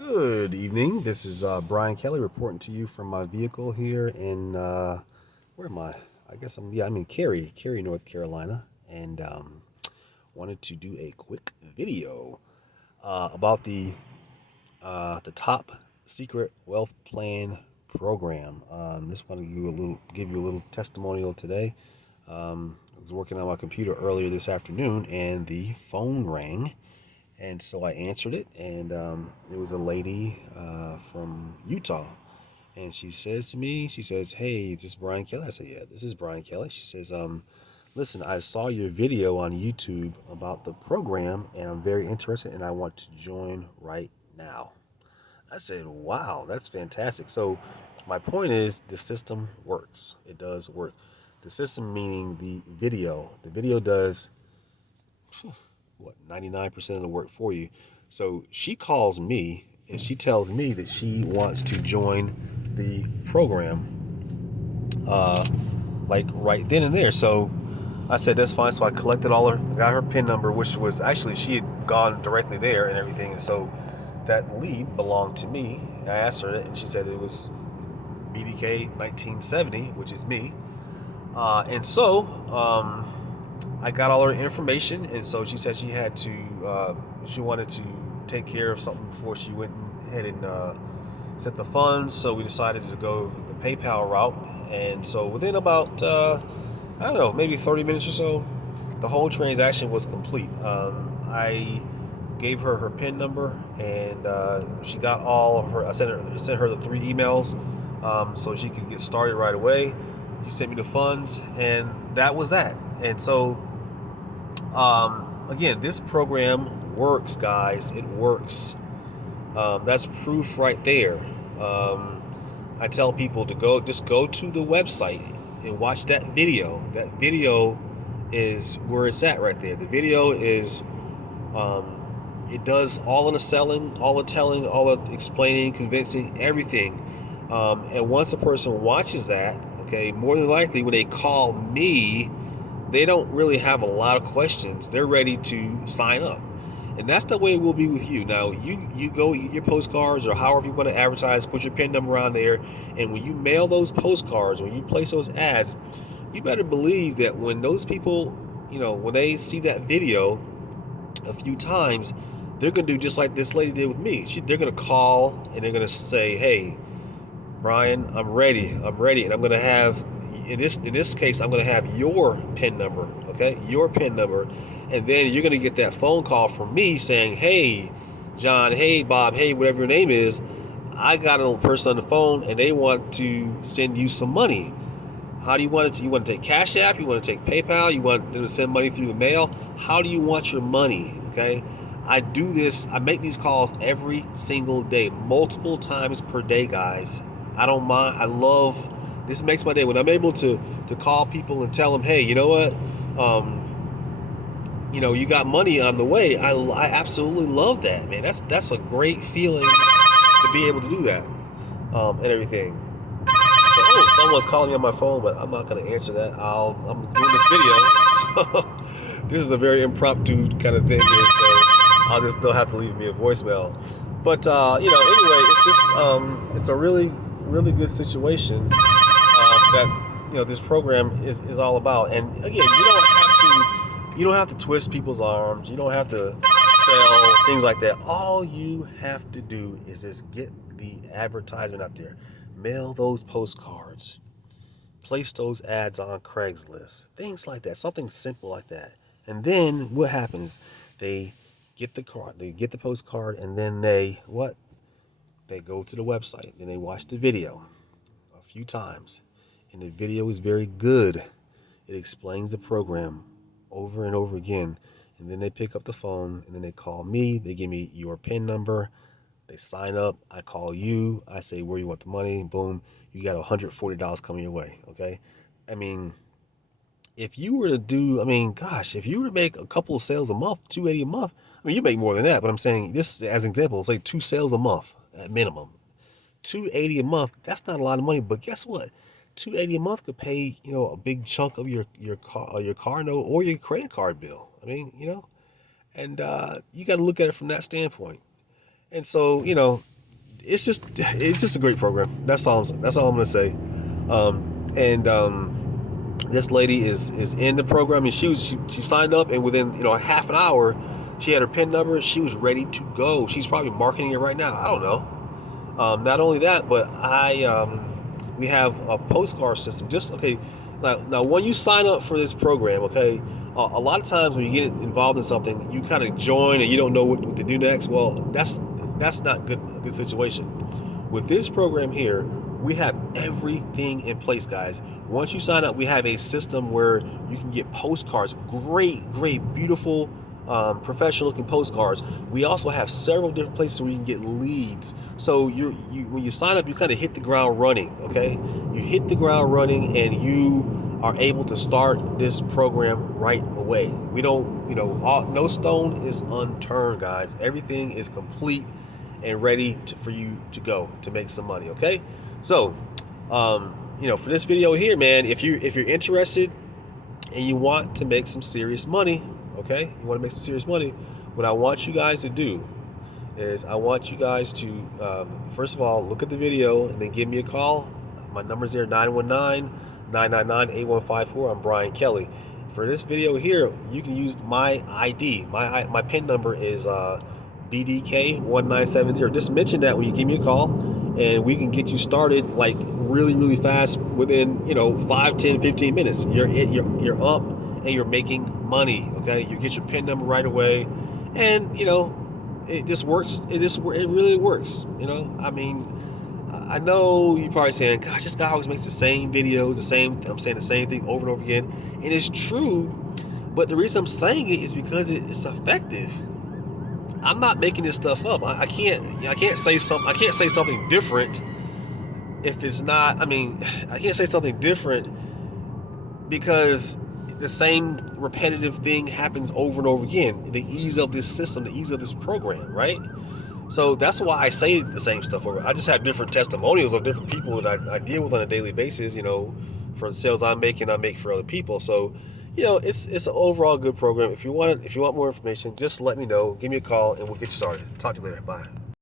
Good evening. This is Brian Kelly reporting to you from my vehicle here in where am I? I guess I'm in Cary, North Carolina, and wanted to do a quick video about the top secret wealth plan program. Just want to give you a little testimonial today. I was working on my computer earlier this afternoon, and the phone rang. And so I answered it, and it was a lady from Utah. And she says to me, she says, "Hey, is this Brian Kelly?" I said, "Yeah, this is Brian Kelly." She says, "Listen, I saw your video on YouTube about the program, and I'm very interested, and I want to join right now." I said, "Wow, that's fantastic." So my point is the system works. It does work. The system meaning the video. The video does 99% of the work for you. So she calls me and she tells me that she wants to join the program like right then and there. So I said that's fine. So I collected got her PIN number, which was actually she had gone directly there and everything. And so that lead belonged to me. I asked her and she said it was BDK1970, which is me. And so I got all her information, and so she said she wanted to take care of something before she went ahead and sent the funds. So we decided to go the PayPal route, and so within about I don't know, maybe 30 minutes or so, the whole transaction was complete. I gave her her PIN number, and she got all of her. I sent her the 3 emails, so she could get started right away. She sent me the funds, and that was that. And so again, this program works, guys. It works. That's proof right there. I tell people to just go to the website and watch that video. That video is where it's at right there. The video is, it does all of the selling, all the telling, all the explaining, convincing, everything. And once a person watches that, okay, more than likely when they call me, they don't really have a lot of questions. They're ready to sign up. And that's the way it will be with you. Now, you go get your postcards or however you want to advertise, put your PIN number on there. And when you mail those postcards, when you place those ads, you better believe that when those people, when they see that video a few times, they're going to do just like this lady did with me. They're going to call and they're going to say, "Hey, Brian, I'm ready, and I'm going to have, in this case, I'm going to have your PIN number, okay, your PIN number, and then you're going to get that phone call from me saying, 'Hey, John, hey, Bob, hey, whatever your name is, I got a person on the phone, and they want to send you some money. How do you want it to? You want to take Cash App? You want to take PayPal? You want them to send money through the mail? How do you want your money?'" Okay. I make these calls every single day, multiple times per day, guys. I don't mind. This makes my day when I'm able to call people and tell them, "Hey, you know what? You got money on the way." I absolutely love that, man. That's a great feeling to be able to do that, and everything. So, someone's calling me on my phone, but I'm not going to answer that. I'm doing this video, so this is a very impromptu kind of thing here. So they'll have to leave me a voicemail. But anyway, it's just it's a really, really good situation that this program is all about. And again, you don't have to twist people's arms. You don't have to sell things like that. All you have to do is just get the advertisement out there. Mail those postcards. Place those ads on Craigslist. Things like that. Something simple like that. And then what happens? They get the card. They get the postcard, and then they go to the website. Then they watch the video a few times, and the video is very good. It explains the program over and over again. And then they pick up the phone, and then they call me. They give me your PIN number. They sign up. I call you. I say where you want the money. Boom. You got $140 coming your way. Okay. I mean, if you were to make a couple of sales a month, 280 a month, you make more than that, but I'm saying this as an example, say 2 sales a month at minimum, 280 a month. That's not a lot of money, but guess what? 280 a month could pay, a big chunk of your car note or your credit card bill. And you got to look at it from that standpoint. And so, it's just a great program. That's all I'm gonna say. This lady is in the program, and she signed up, and within half an hour, she had her PIN number. She was ready to go. She's probably marketing it right now. I don't know. Not only that, but we have a postcard system. Just okay. Now, when you sign up for this program, okay, a lot of times when you get involved in something, you kind of join and you don't know what to do next. Well, that's not a good situation. With this program here, we have everything in place, guys. Once you sign up, we have a system where you can get postcards, great, beautiful, professional looking postcards. We also have several different places where you can get leads. So when you sign up, you kind of hit the ground running, okay? You hit the ground running and you are able to start this program right away. We don't, no stone is unturned, guys. Everything is complete and ready for you to go to make some money, okay? So, for this video here, man, if you're interested and you want to make some serious money, okay, what I want you guys to do is I want you guys to first of all look at the video and then give me a call. My number's there, 919-999-8154. I'm Brian Kelly. For this video here, you can use my ID. My PIN number is BDK1970. Just mention that when you give me a call, and we can get you started like really fast within 5, 10, 15 minutes. You're up and you're making money. Okay, you get your PIN number right away, and it just works. It really works. I mean, I know you're probably saying, "Gosh, this guy always makes the same videos, I'm saying the same thing over and over again," and it's true. But the reason I'm saying it is because it's effective. I'm not making this stuff up. I can't say something different if it's not. I mean, I can't say something different because the same repetitive thing happens over and over again. The ease of this system, the ease of this program, right? So that's why I say the same stuff over. I just have different testimonials of different people that I deal with on a daily basis. For the sales I make for other people. So, it's an overall good program. If you want more information, just let me know. Give me a call and we'll get you started. Talk to you later. Bye.